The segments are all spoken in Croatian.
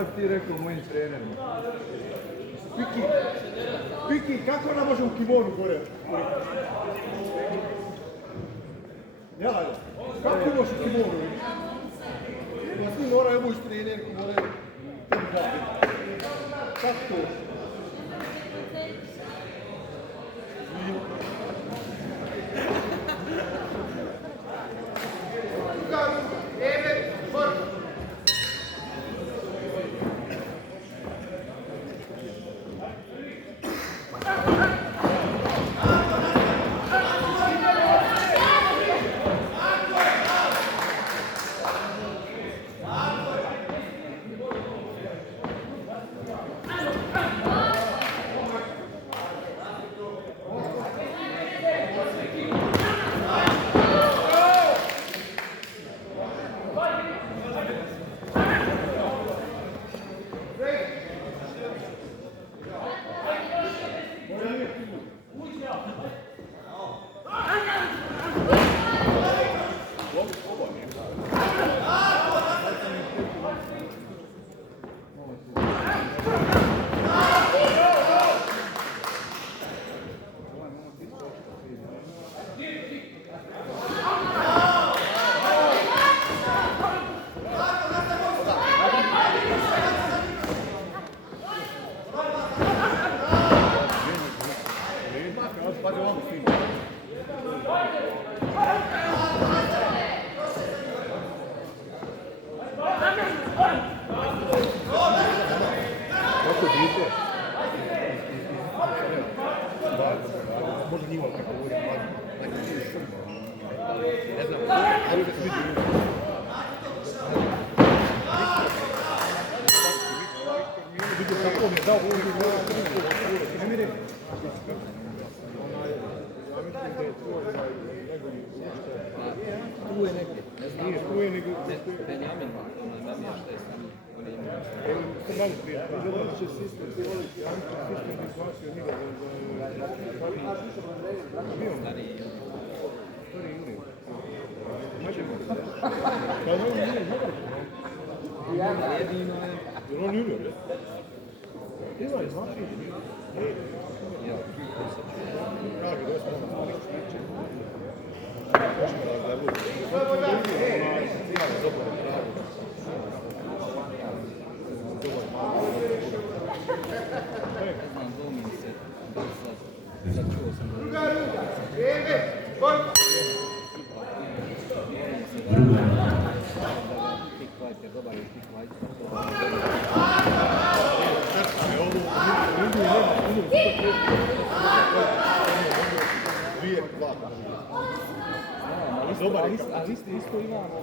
Šta bi ti rekao mojim trenerima? Piki, kako nam može u kimonu gore? Ja, kako može u kimonu? Pa svi moraju moći trenerku, moraju... Kako to? Može njima kako govori, ne znam, ali da se vidi. Vidio kako mi je dao ovo i ne mire. Ja mislim da je to najbolji učitelj. Tu je negdje. Nije, tu je nego... Benjamin, namija šta je s njim. Sam malo prije. Gledam će sistem, ti voli sistem izvlasio njega za... Stariji je. Stariji uvijek. Mađemo. Pa on nije junior. Jedino je... Jer on junior, je? Ima je znači. Ja, Kaže, da je sve ono stvari špiče. znam, zovim se. Sad čuo sam. Kick fight je dobar i kick fight. Ali isto imamo.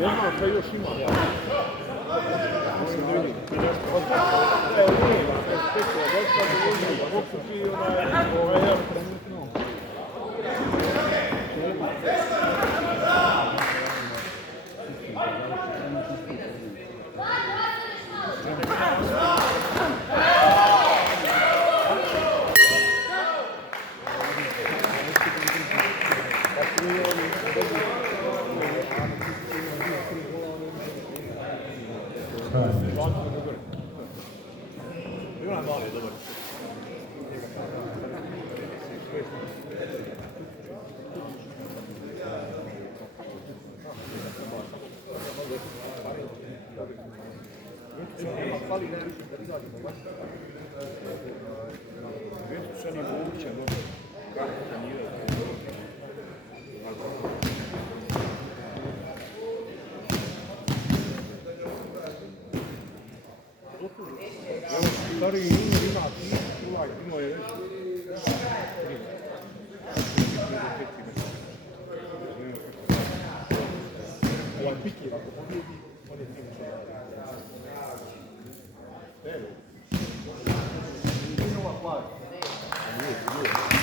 Ne znam kaj još ima. Nema fali najviše da izađemo baš. Juventus sad ima uopće dobro. Kako trenirati? Evo, stari Junior ima, imao je već. Ovaj Pikir, ako pobjedi, on je tim čovjek. Evo. Nije ova par. Nije.